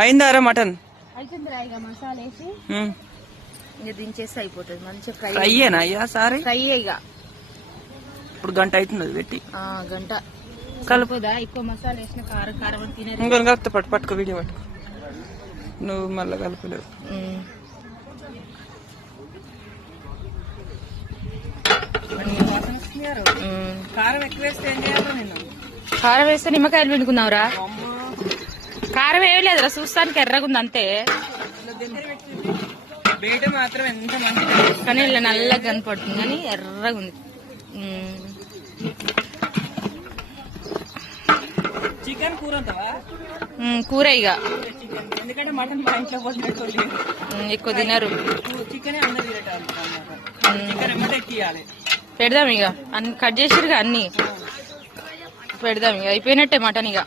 అయిందారా mutton? అయిపోయిందిరా, ఇక మసాలా వేసి ఇక దించేస్తే అయిపోతుంది. మంచిగా ఫ్రై ఏనా అయ్యా? సారీ ఫ్రై ఇక ఇప్పుడు గంట అవుతుంది అది పెట్టి. గంట కలుపుదా. ఎక్కువ మసాలా వేసిన కారం కారం తినే ఇంకొక కలిపితే పట్టుకో, వీడియో పట్టుకో. నువ్వు మళ్ళీ కలపలేవు. కారం ఎక్కువ వేస్తే ఏం చేయాలి? నేను కారం వేస్తే నిమ్మకాయలు పిండుకుందాంరా. కారం వేయలేదురా, చూస్తానికి ఎర్రగుంది అంతే. బయట మాత్రం ఎంత మంచిగా కానీ ఇలా నల్లగా కనపడుతుంది కానీ ఎర్రగుంది. చికెన్ కూర కూర ఇక ఎందుకంటే మటన్ మా ఇంట్లో ఎక్కువ తినరు. చికెన్ అందరు చికెన్ ఎమ్మటే ఎక్కియాలి. పెడదాం ఇక అన్ని కట్ చేసిరుగా, అన్ని పెడదాం ఇక. అయిపోయినట్టే మటన్ ఇక.